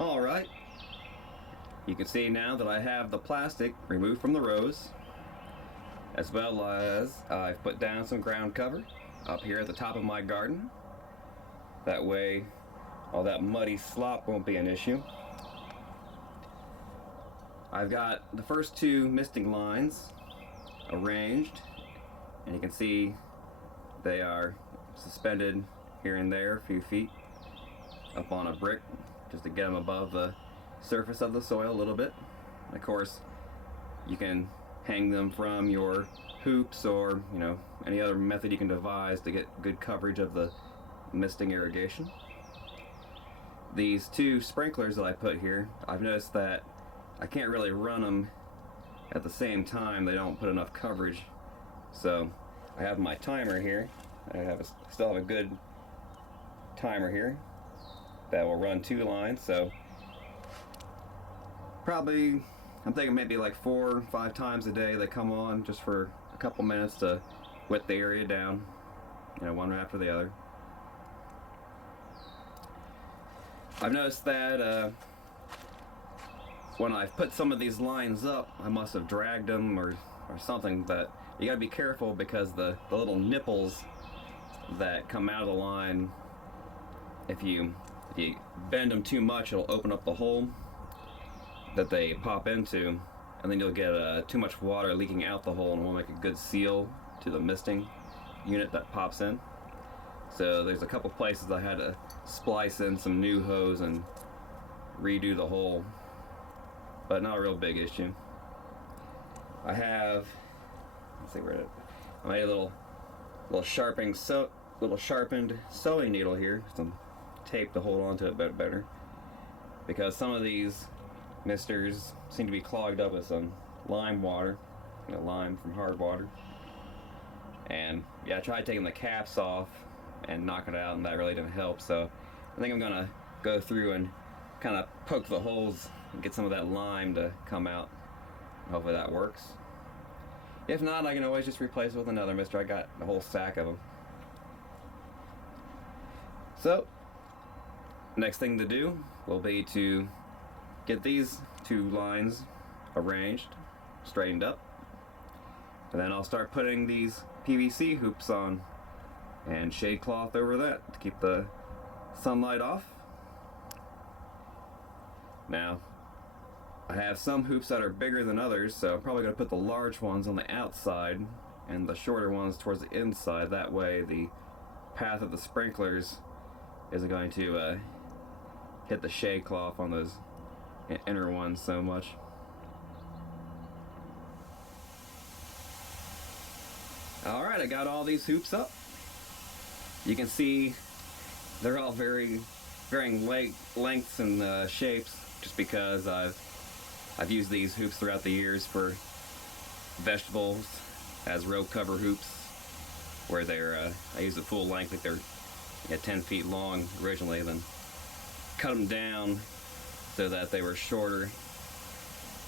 Alright, you can see now that I have the plastic removed from the rows, as well as I've put down some ground cover up here at the top of my garden. That way all that muddy slop won't be an issue. I've got the first two misting lines arranged, and you can see they are suspended here and there a few feet up on a brick just to get them above the surface of the soil a little bit. And of course, you can hang them from your hoops or any other method you can devise to get good coverage of the misting irrigation. These two sprinklers that I put here, I've noticed that I can't really run them at the same time. They don't put enough coverage. So I have my timer here. Still have a good timer here that will run 2 lines. So probably, I'm thinking maybe like 4 or 5 times a day they come on just for a couple minutes to wet the area down, one after the other. I've noticed that when I've put some of these lines up, I must have dragged them or something, but you gotta be careful because the little nipples that come out of the line, if you bend them too much, it'll open up the hole that they pop into, and then you'll get too much water leaking out the hole and won't make a good seal to the misting unit that pops in. So there's a couple places I had to splice in some new hose and redo the hole, but not a real big issue. I have, let's see where I made a little sharpened sewing needle here, some tape to hold on to it better, because some of these misters seem to be clogged up with some lime water, lime from hard water. And yeah, I tried taking the caps off and knocking it out, and that really didn't help. So I think I'm gonna go through and kind of poke the holes and get some of that lime to come out. Hopefully that works. If not, I can always just replace it with another mister. I got a whole stack of them. So next thing to do will be to get these 2 lines arranged, straightened up, and then I'll start putting these PVC hoops on and shade cloth over that to keep the sunlight off. Now, I have some hoops that are bigger than others, so I'm probably going to put the large ones on the outside and the shorter ones towards the inside. That way the path of the sprinklers isn't going to hit the shade cloth on those inner ones so much. Alright, I got all these hoops up. You can see they're all varying lengths and shapes, just because I've used these hoops throughout the years for vegetables as row cover hoops, where I use the full length, like they're 10 feet long originally, then cut them down so that they were shorter,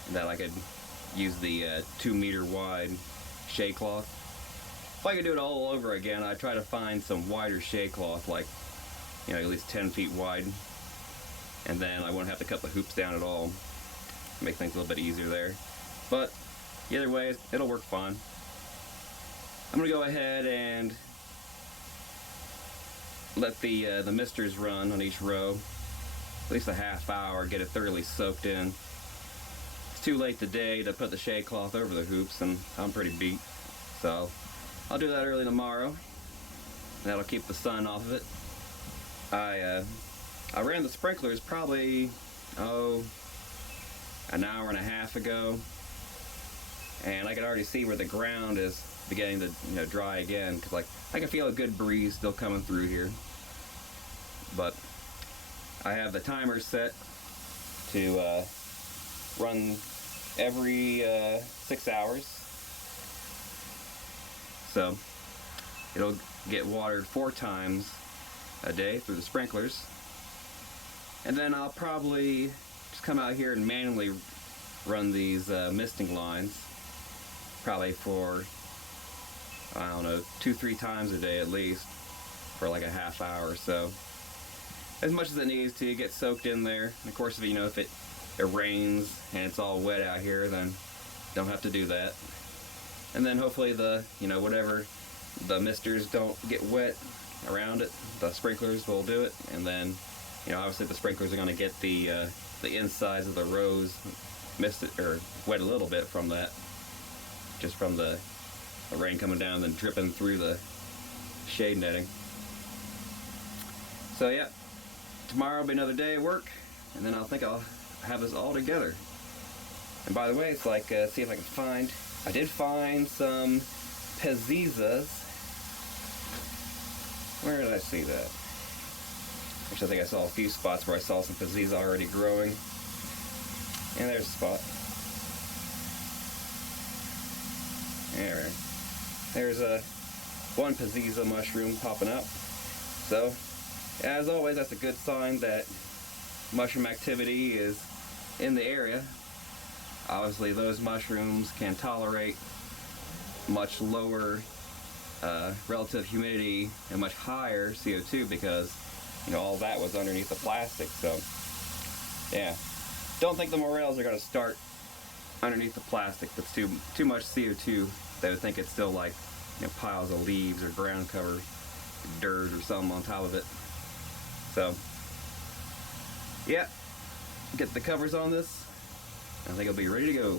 and that I could use the 2 meter wide shade cloth. If I could do it all over again, I'd try to find some wider shade cloth, like at least 10 feet wide, and then I wouldn't have to cut the hoops down at all. Make things a little bit easier there. But either way, it'll work fine. I'm gonna go ahead and let the misters run on each row at least a half hour, get it thoroughly soaked in. It's too late today to put the shade cloth over the hoops, and I'm pretty beat, so I'll do that early tomorrow. That'll keep the sun off of it. I ran the sprinklers probably an hour and a half ago, and I could already see where the ground is beginning to dry again, because I can feel a good breeze still coming through here. But I have the timer set to run every 6 hours, so it'll get watered 4 times a day through the sprinklers, and then I'll probably just come out here and manually run these misting lines, probably for, I don't know, 2-3 times a day at least, for like a half hour or so. as much as it needs to get soaked in there. And of course, if if it rains and it's all wet out here, then don't have to do that. And then hopefully the whatever the misters don't get wet around it, the sprinklers will do it. And then obviously the sprinklers are going to get the insides of the rows misted or wet a little bit from that, just from the rain coming down and then dripping through the shade netting. So yeah, tomorrow will be another day of work, and then I think I'll have this all together. And by the way, it's like, see if I can find, I did find some pezizas. Where did I see that? Actually, I think I saw a few spots where I saw some pezizas already growing. And there's a spot. There's a one peziza mushroom popping up. So, as always, that's a good sign that mushroom activity is in the area. Obviously, those mushrooms can tolerate much lower relative humidity and much higher CO2 because all that was underneath the plastic. So, yeah, don't think the morels are going to start underneath the plastic. That's too much CO2. They would think it's still like piles of leaves or ground cover, dirt or something on top of it. So, yeah, get the covers on this. I think it'll be ready to go.